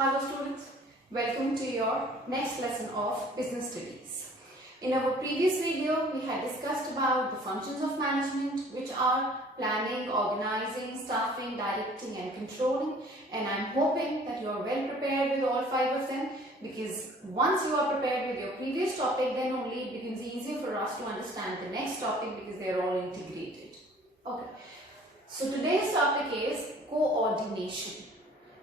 Hello students, welcome to your next lesson of business studies. In our previous video, we had discussed about the functions of management, which are planning, organizing, staffing, directing and controlling, and I'm hoping that you are well prepared with all 5 of them, because once you are prepared with your previous topic, then only it becomes easier for us to understand the next topic because they are all integrated. Okay, so today's topic is coordination.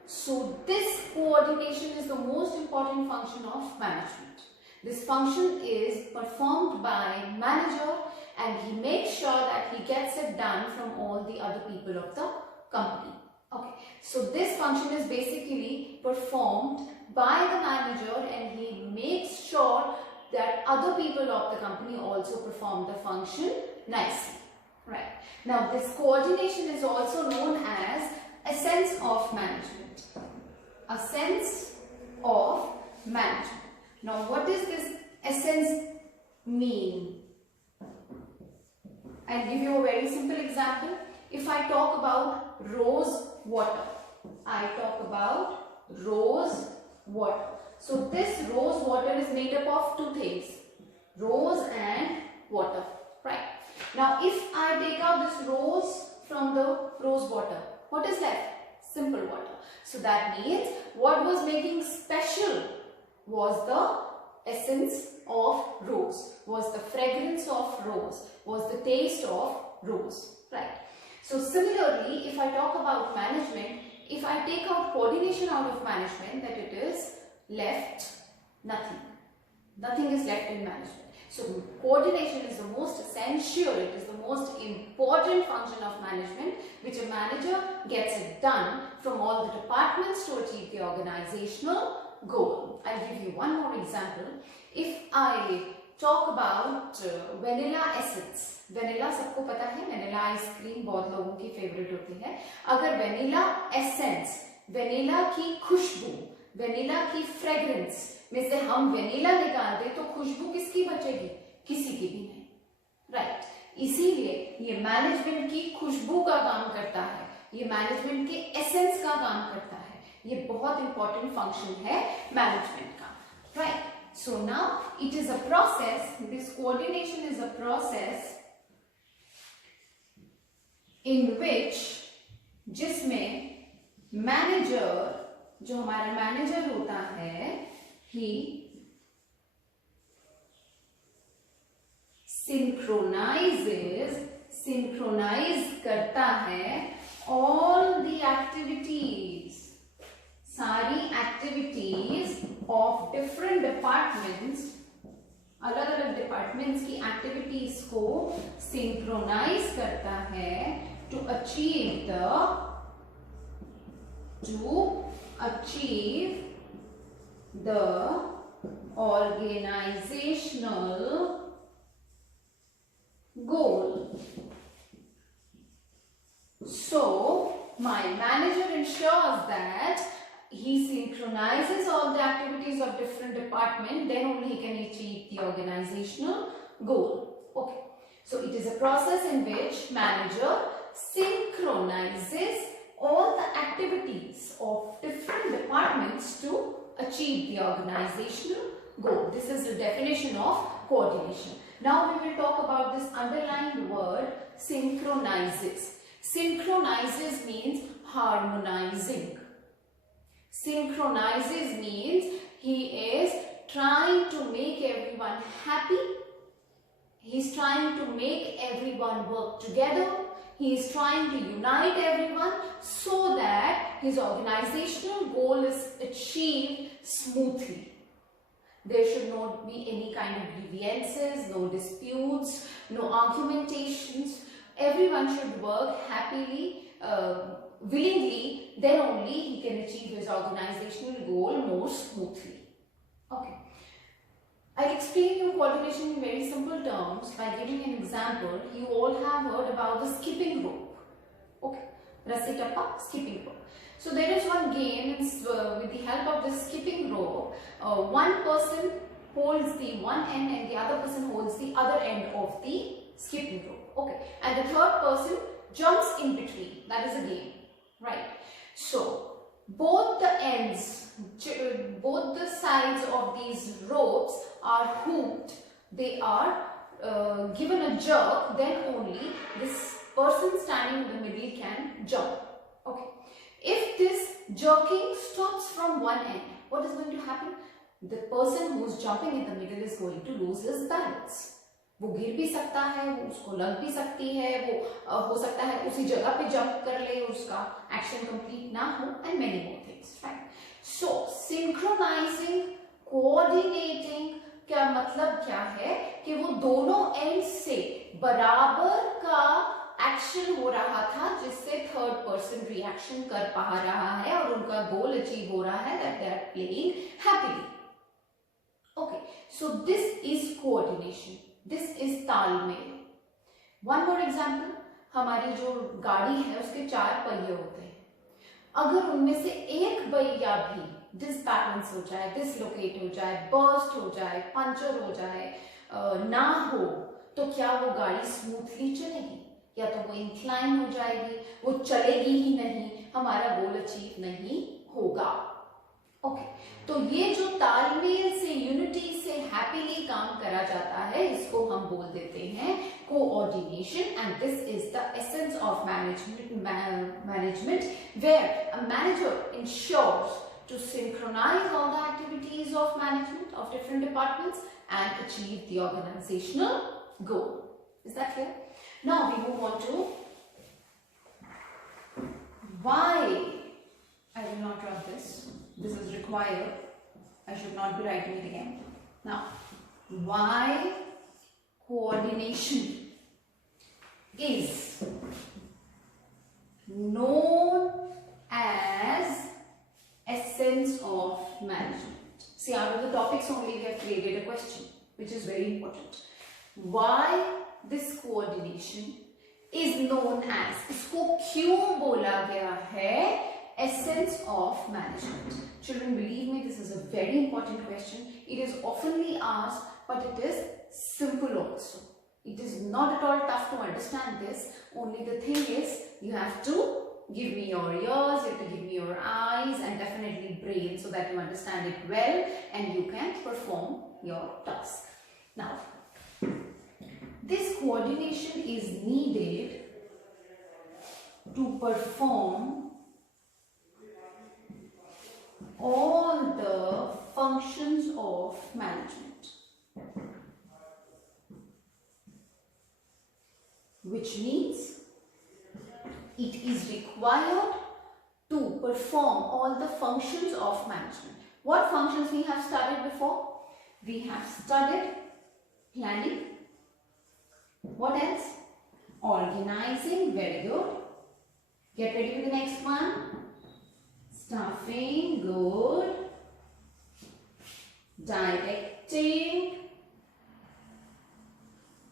So this coordination is the most important function of management. This function is performed by manager and he makes sure that he gets it done from all the other people of the company. Okay, so this function is basically performed by the manager and he makes sure that other people of the company also perform the function nicely. Right. Now this coordination is also known as a sense of management. A sense of management. Now what does this essence mean? I'll give you a very simple example. If I talk about rose water, I talk about rose water. So this rose water is made up of two things, rose and water, right? Now if I take out this rose from the rose water, what is left? Simple water. So that means what was making special was the essence of rose, was the fragrance of rose, was the taste of rose, right? So similarly, if I talk about management, if I take out coordination out of management, that it is left nothing. Nothing is left in management. So coordination is the most essential, it is the most important function of management, which a manager gets it done from all the departments to achieve the organizational goal. I'll give you one more example. If I talk about vanilla essence, vanilla सबको पता है, vanilla ice cream बहुत लोगों की favourite होती है. अगर vanilla essence, vanilla की खुशबू, vanilla की fragrance में से हम वेनिला निकाल दें तो खुशबू किसकी बचेगी? किसी की भी नहीं, राइट? इसीलिए ये मैनेजमेंट की खुशबू का काम करता है, ये मैनेजमेंट के एसेंस का काम करता है, ये बहुत इंपॉर्टेंट फंक्शन है मैनेजमेंट का, right? So now it is a process, this coordination is a process in which, जिसमें मैनेजर, जो हमारा मैनेजर होता है, he synchronize करता है all the activities, सारी activities of different departments, अलग अलग departments की activities को synchronize करता है to achieve the organizational goal. So my manager ensures that he synchronizes all the activities of different departments, then only he can achieve the organizational goal. Okay, so it is a process in which manager synchronizes all the activities of different departments to achieve the organizational goal. This is the definition of coordination. Now we will talk about this underlined word synchronizes. Synchronizes means harmonizing. Synchronizes means he is trying to make everyone happy. He is trying to make everyone work together. He is trying to unite everyone so that his organizational goal is achieved smoothly. There should not be any kind of grievances, no disputes, no argumentations. Everyone should work happily, willingly, then only he can achieve his organizational goal more smoothly. Okay. I'll explain you coordination in very simple terms by giving an example. You all have heard about the skipping rope. Okay, Rassi Tappa, skipping rope. So there is one game with the help of the skipping rope. One person holds the one end and the other person holds the other end of the skipping rope. Okay, and the third person jumps in between. That is a game, right? So both the ends both the sides of these ropes are hooked, they are given a jerk, then only this person standing in the middle can jump. Okay. If this jerking stops from one end, what is going to happen? The person who is jumping in the middle is going to lose his balance. वो गिर भी सकता है, वो उसको लग भी सकती है, वो हो सकता है उसी जगह पे जंप कर ले, उसका एक्शन कंप्लीट ना हो, and many more things, right? So synchronizing, coordinating क्या मतलब क्या है कि वो दोनों एंड से बराबर का एक्शन हो रहा था जिससे थर्ड पर्सन रिएक्शन कर पा रहा है और उनका गोल अचीव हो रहा है, that they are playing happily. Okay, so this is coordination. This is तालमेल. One more example, हमारी जो गाड़ी है उसके 4 पहिए होते हैं. अगर उनमें से एक पहिया भी डिसबैलेंस हो जाए, डिसलोकेट हो जाए, बर्स्ट हो जाए, पंचर हो जाए, ना हो, तो क्या वो गाड़ी स्मूथली चलेगी? या तो वो इंक्लाइन हो जाएगी, वो चलेगी ही नहीं, हमारा गोल अचीव नहीं होगा. ओके, तो ये जो तालमेल से, यूनिटी से हैप्पीली काम करा जाता है, इसको हम बोल देते हैं coordination. And this is the essence of management where a manager ensures to synchronize all the activities of management of different departments and achieve the organizational goal. Is that clear? Now we move on to why. I will not write this. This is required. I should not be writing it again. Now, why coordination is known as essence of management. See, out of the topics only we have created a question, which is very important. Why this coordination is known as, इसको क्यों बोला गया है essence of management? Children, believe me, this is a very important question. It is oftenly asked, but it is simple also. It is not at all tough to understand this. Only the thing is, you have to give me your ears, you have to give me your eyes, and definitely brain, so that you understand it well and you can perform your task. Now, this coordination is needed to perform all the functions of management, which means it is required to perform all the functions of management. What functions we have studied before? We have studied planning. What else? Organizing. Very good. Get ready with the next one. Staffing. Good. Directing.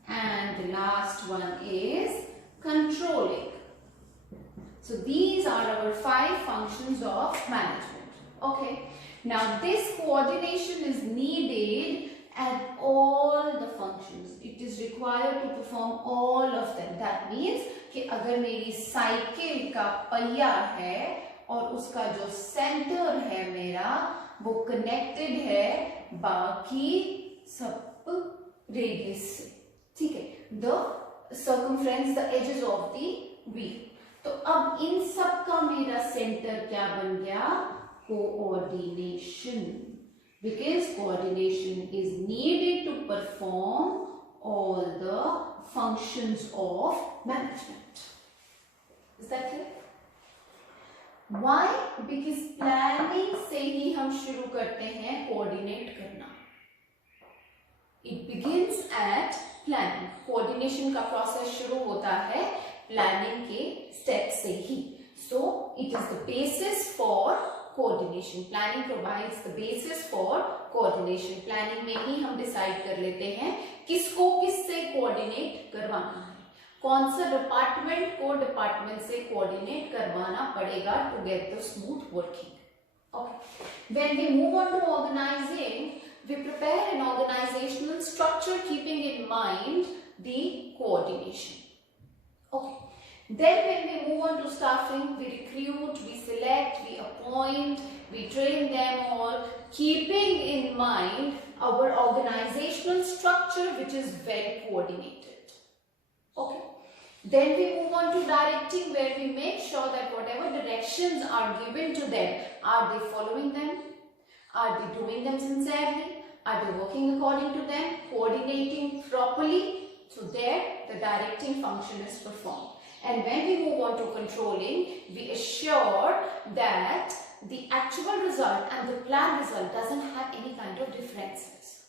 And the last one is controlling. So these are our 5 functions of management. Okay. Now this coordination is needed at all the functions. It is required to perform all of them. That means कि अगर मेरी cycle का पहिया है और उसका जो centre है मेरा वो कनेक्टेड है बाकी सब रेडियस से, ठीक है, the circumference, the edges of the wheel. तो अब इन सब का मेरा सेंटर क्या बन गया? Coordination. Because coordination is needed to perform all the functions of management. Is that clear? Why? Because planning से ही हम शुरू करते हैं कोऑर्डिनेट करना. It begins at planning. Coordination का प्रोसेस शुरू होता है प्लानिंग के स्टेप से ही. So it is the basis for coordination. Planning provides the basis for coordination. Planning में ही हम डिसाइड कर लेते हैं किसको किससे कोऑर्डिनेट करवाना है, कौन सा डिपार्टमेंट को डिपार्टमेंट से कोऑर्डिनेट करवाना पड़ेगा to get the smooth working. Okay. When we move on to organizing, we prepare an organizational structure keeping in mind the coordination. Okay. Then when we move on to staffing, we recruit, we select, we appoint, we train them all, keeping in mind our organizational structure, which is well coordinated. Okay. Then we move on to directing, where we make sure that whatever directions are given to them, are they following them? Are they doing them sincerely? Are they working according to them? Coordinating properly? So there the directing function is performed. And when we move on to controlling, we assure that the actual result and the planned result doesn't have any kind of differences.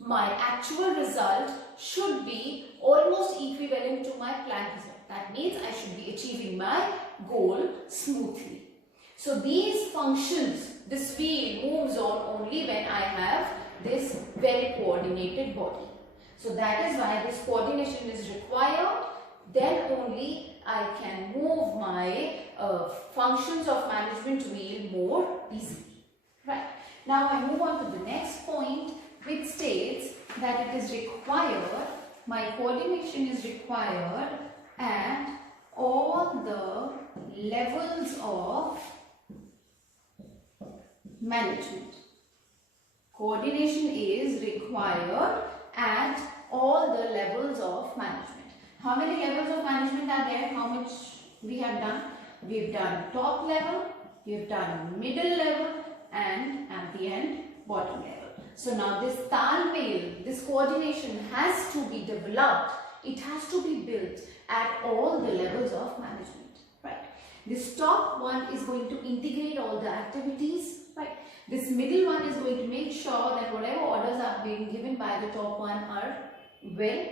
My actual result should be almost equivalent to my planned result. That means I should be achieving my goal smoothly. So these functions, this wheel moves on only when I have this well coordinated body. So that is why this coordination is required. Then only I can move my functions of management wheel more easily. Right. Now I move on to the next point, which states that it is required, my coordination is required at all the levels of management. Coordination is required at all the levels of management. How many levels of management are there? How much we have done? We have done top level, we have done middle level, and at the end bottom level. So now this talmel, this coordination has to be developed. It has to be built at all the levels of management. Right. This top one is going to integrate all the activities. Right. This middle one is going to make sure that whatever orders are being given by the top one are well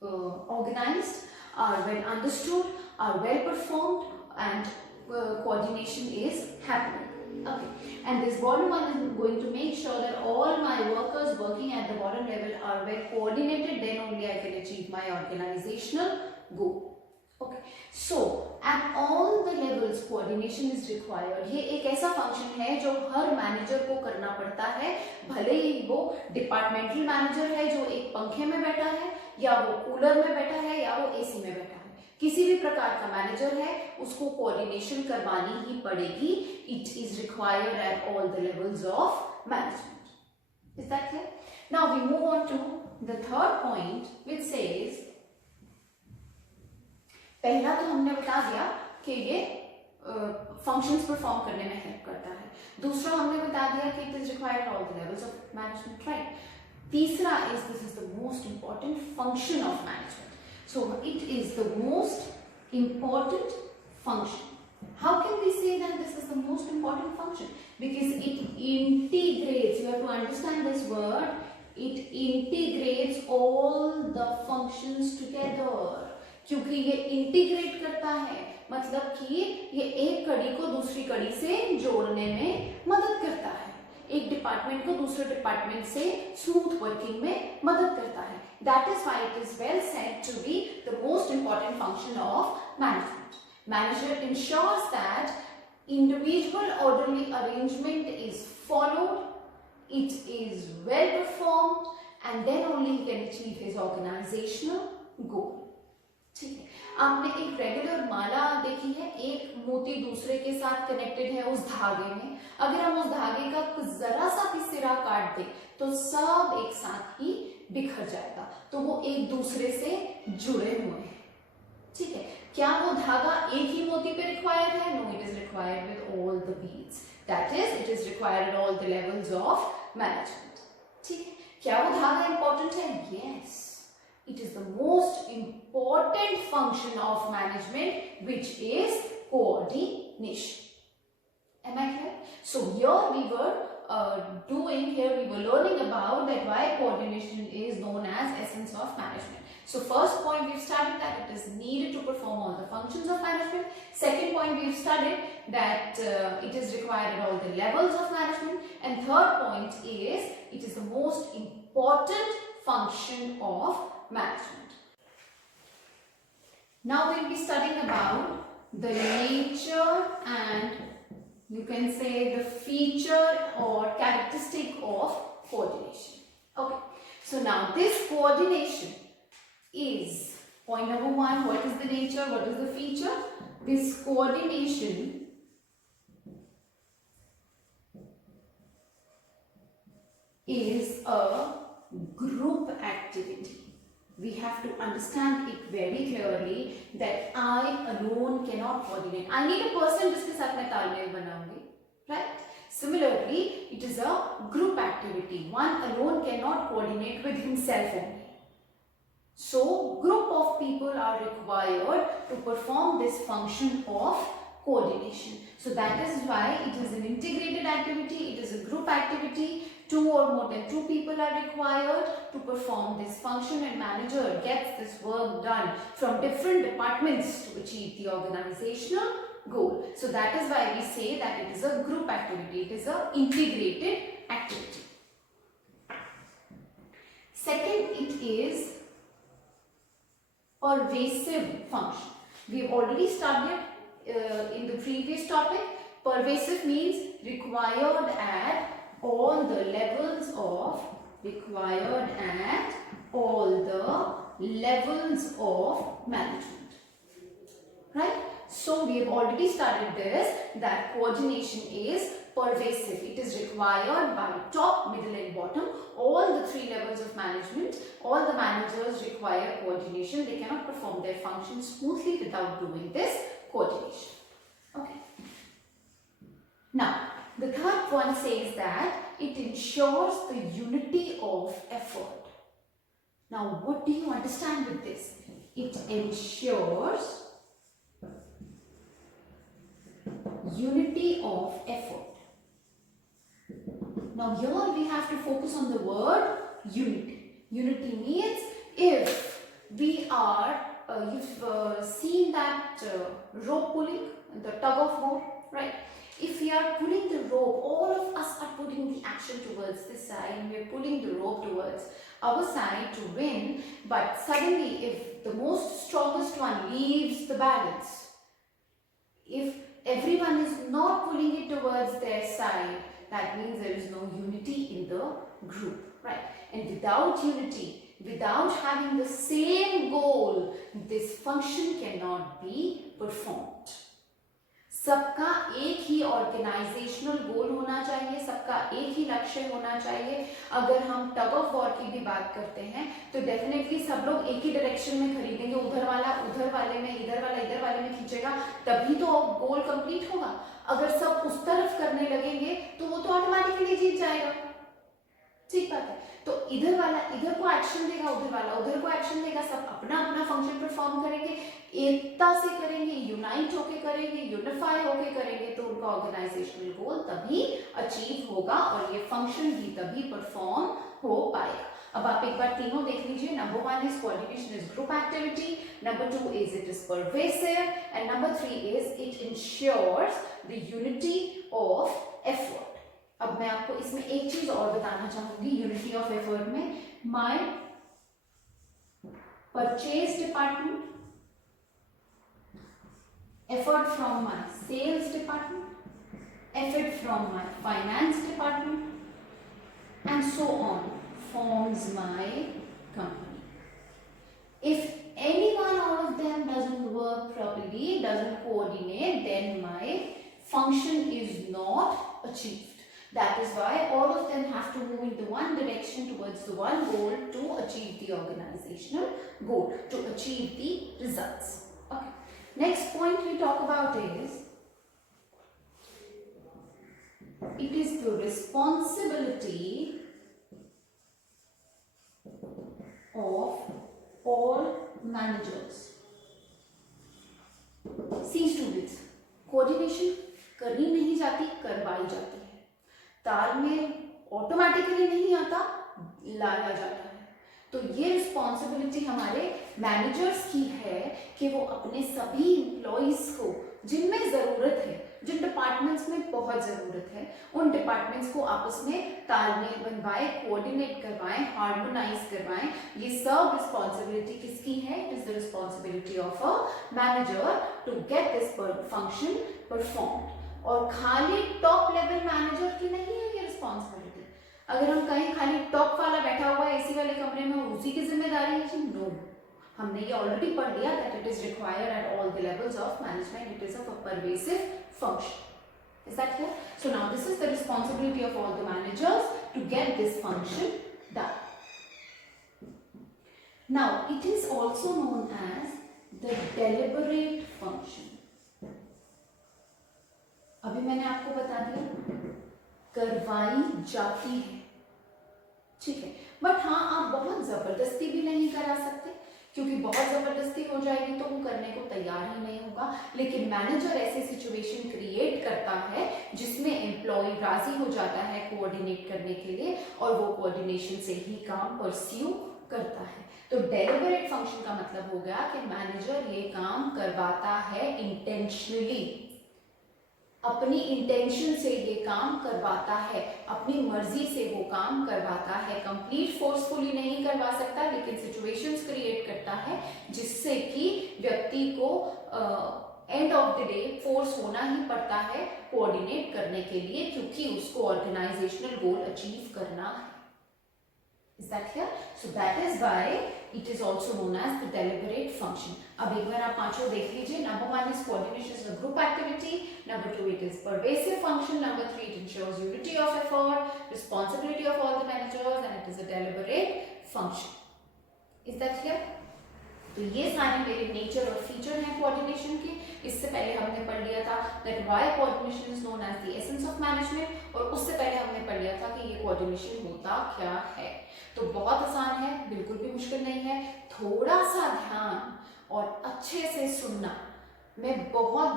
organized, are well understood, are well performed, and coordination is happening. Okay. And this bottom one is going to make sure that all my workers working at the bottom level are well coordinated. Then only I can achieve my organizational goal. Okay. So at all the levels coordination is required. ये एक ऐसा function है जो हर manager को करना पड़ता है, भले ही वो डिपार्टमेंटल मैनेजर है जो एक पंखे में बैठा है, या वो कूलर में बैठा है, या वो एसी में बैठा है. किसी भी प्रकार का मैनेजर है, उसको कोऑर्डिनेशन करवानी ही पड़ेगी. It is required at all the levels of management. Is that clear? Now we move on to the third point, which says, पहला तो हमने बता दिया कि ये फंक्शंस परफॉर्म करने में हेल्प करता है. दूसरा हमने बता दिया कि it is required at all the levels of management, right? तीसरा is, this is the most important function of management. So it is the most important function. How can we say that this is the most important function? Because it integrates, you have to understand this word, it integrates all the functions together. क्योंकि ये integrate करता है, मतलब कि ये एक कड़ी को दूसरी कड़ी से जोड़ने में मदद करता है, एक डिपार्टमेंट को दूसरे डिपार्टमेंट से स्मूथ वर्किंग में मदद करता है. That is why it is well said to be the most important function of management. Manager ensures that individual orderly arrangement is followed, it is well performed, and then only he can achieve his organizational goal. ठीक है. आपने एक regular माला देखी है, एक मोती दूसरे के साथ कनेक्टेड है उस धागे में. अगर हम उस धागे का जरा सा भी सिरा काट दें तो सब एक साथ ही बिखर जाएगा. तो वो एक दूसरे से जुड़े हुए हैं. ठीक है. क्या वो धागा एक ही मोती पे रिक्वायर्ड है? No, it is required with all the beads. That is, it is required at all the levels of management. ठीक है. क्या वो धागा इंपॉर्टेंट है? Yes. It is the most important function of management, which is coordination. Am I clear? So here we were we were learning about that why coordination is known as essence of management. So first point we've studied that it is needed to perform all the functions of management. Second point we've studied that it is required at all the levels of management. And third point is it is the most important function of management. Now we'll be studying about the nature and you can say the feature or characteristic of coordination. Okay. So now this coordination is point number one. What is the nature? What is the feature? This coordination is a group activity. We have to understand it very clearly that I alone cannot coordinate. I need a person जिसके साथ मैं तालमेल बनाऊंगी, right? Similarly, it is a group activity. One alone cannot coordinate with himself only. So, group of people are required to perform this function of coordination. So, that is why it is an integrated activity, it is a group activity. 2 or more than 2 people are required to perform this function, and manager gets this work done from different departments to achieve the organizational goal. So that is why we say that it is a group activity, it is an integrated activity. Second, it is pervasive function. We have already studied in the previous topic. Pervasive means required at all the levels of management, right? So we have already studied this, that coordination is pervasive. It is required by top, middle and bottom. All the 3 levels of management, all the managers require coordination. They cannot perform their functions smoothly without doing this coordination. Okay. Now, the third one says that it ensures the unity of effort. Now, what do you understand with this? It ensures unity of effort. Now, here we have to focus on the word unity. Unity means if we are, you've seen that rope pulling, the tug of war, right? If we are pulling the rope, all of us are putting the action towards this side and we are pulling the rope towards our side to win, but suddenly if the most strongest one leaves the balance, if everyone is not pulling it towards their side, that means there is no unity in the group, right? And without unity, without having the same goal, this function cannot be performed. सबका एक ही organisational गोल होना चाहिए, सबका एक ही लक्ष्य होना चाहिए. अगर हम टग ऑफ वॉर की भी बात करते हैं तो डेफिनेटली सब लोग एक ही डायरेक्शन में खरीदेंगे. उधर वाला उधर वाले में, इधर वाला इधर वाले में खींचेगा, तभी तो गोल कंप्लीट होगा. अगर सब उस तरफ करने लगेंगे तो वो तो ऑटोमेटिकली जीत जाएगा. ठीक बात है. तो इधर वाला इधर को एक्शन देगा, उधर वाला उधर को एक्शन देगा, सब अपना अपना फंक्शन परफॉर्म करेंगे, एकता से करेंगे, यूनाइट होके करेंगे, यूनिफाई होके करेंगे, तो उनका ऑर्गेनाइजेशनल गोल तभी अचीव होगा और ये फंक्शन भी तभी परफॉर्म हो पाएगा. अब आप एक बार तीनों देख लीजिए. Number 1 is coordination is group activity, number 2 is it is pervasive, and number 3 is it ensures the unity of effort. अब मैं आपको इसमें एक चीज और बताना चाहूंगी यूनिटी ऑफ एफर्ट में. My purchase department, effort from my sales department, effort from my finance department, and so on forms my company. If any one out of them doesn't work properly, doesn't coordinate, then my function is not achieved. That is why all of them have to move in the one direction towards the one goal to achieve the organizational goal, to achieve the results. Okay. Next point we talk about is it is the responsibility of all managers. See students, coordination करनी नहीं जाती, करवाई जाती है. तालमेल automatically नहीं आता, लाया जाता है. तो ये रिस्पॉन्सिबिलिटी हमारे मैनेजर्स की है कि वो अपने सभी एम्प्लॉइज को जिनमें ज़रूरत है, जिन डिपार्टमेंट्स में बहुत ज़रूरत है, उन डिपार्टमेंट्स को आपस में तालमेल बनवाएं, कोऑर्डिनेट करवाएं, हार्मोनाइज करवाएं. ये सब रिस्पॉन्सिबिलिटी किसकी है? It is the responsibility of a manager to get this function performed. और खाली टॉप लेवल मैनेजर की नहीं है ये रिस्पॉन्सिबिलिटी. अगर हम कहीं खाली टॉप वाला बैठा हुआ है एसी वाले कमरे में, उसी की जिम्मेदारी है जी? नो. हमने ये ऑलरेडी पढ़ लिया that it is required at all the levels of management. It is of a pervasive function. Is that clear? So now this is the responsibility of all the managers to get this function done. Now it is also known as the deliberate function. अभी मैंने आपको बता दिया करवाई जाती है, ठीक है, बट हाँ आप बहुत जबरदस्ती भी नहीं करा सकते, क्योंकि बहुत जबरदस्ती हो जाएगी तो वो करने को तैयार ही नहीं होगा। लेकिन मैनेजर ऐसी सिचुएशन क्रिएट करता है जिसमें एम्प्लॉय राजी हो जाता है कोऑर्डिनेट करने के लिए, और वो कोऑर्डिनेशन से ही काम परस्यू करता है। तो डेलिबरेट फंक्शन का मतलब हो गया कि मैनेजर ये काम करवाता है इंटेंशनली, अपनी इंटेंशन से ये काम करवाता है, अपनी मर्जी से वो काम करवाता है। कंप्लीट फोर्सफुली नहीं करवा सकता, लेकिन सिचुएशंस क्रिएट करता है जिससे कि व्यक्ति को end of the day force होना ही पड़ता है कोऑर्डिनेट करने के लिए, क्योंकि उसको ऑर्गेनाइजेशनल गोल अचीव करना है। Is that clear? So that is why it is also known as the deliberate function. अब एक बार आप पांचों देख लीजिए. Number 1 is coordination is a group activity. Number 2 it is pervasive function. Number 3 it ensures unity of effort, responsibility of all the managers, and it is a deliberate function. Is that clear? तो ये सारे मेरे nature और feature हैं coordination के. इससे पहले हमने पढ़ लिया था that why coordination is known as the essence of management, और उससे पहले हमने पढ़ लिया था कि ये कोऑर्डिनेशन होता क्या है. तो बहुत आसान है, बिल्कुल भी मुश्किल नहीं है. थोड़ा सा ध्यान और अच्छे से सुनना. मैं बहुत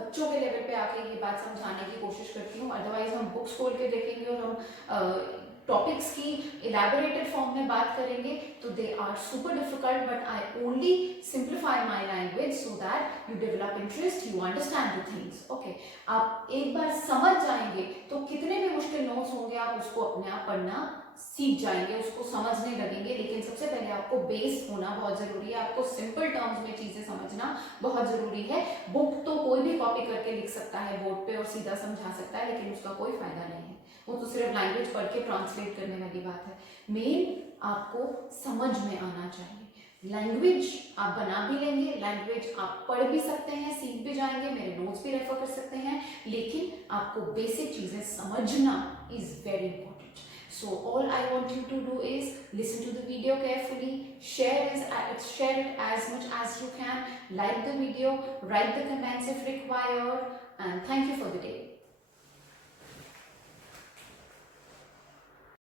बच्चों के लेवल पे आके ये बात समझाने की कोशिश करती हूँ, अदरवाइज हम बुक्स खोल के देखेंगे और हम टॉपिक्स की इलैबोरेटेड फॉर्म में बात करेंगे तो they are super difficult, but I only simplify my language so that you develop interest, you understand the things. Okay, आप एक बार समझ जाएंगे तो कितने भी मुश्किल नोट्स होंगे आप उसको अपने आप पढ़ना सीख जाएंगे, उसको समझने लगेंगे. लेकिन सबसे पहले आपको बेस होना बहुत जरूरी है, आपको सिंपल टर्म्स में चीजें समझना बहुत जरूरी है. बुक तो कोई भी कॉपी करके लिख सकता है बोर्ड पे और सीधा समझा सकता है, लेकिन उसका कोई फायदा नहीं है. वो तो सिर्फ लैंग्वेज पढ़ के ट्रांसलेट करने वाली बात है. मेन आपको समझ में आना चाहिए. लैंग्वेज आप बना भी लेंगे, लैंग्वेज आप पढ़ भी सकते हैं, सीख भी जाएंगे, मेरे नोट्स भी रेफर कर सकते हैं, लेकिन आपको बेसिक चीजें समझना is very important. So all I want you to do is listen to the video carefully, share it as much as you can, like the video, write the comments if required, and thank you for the day.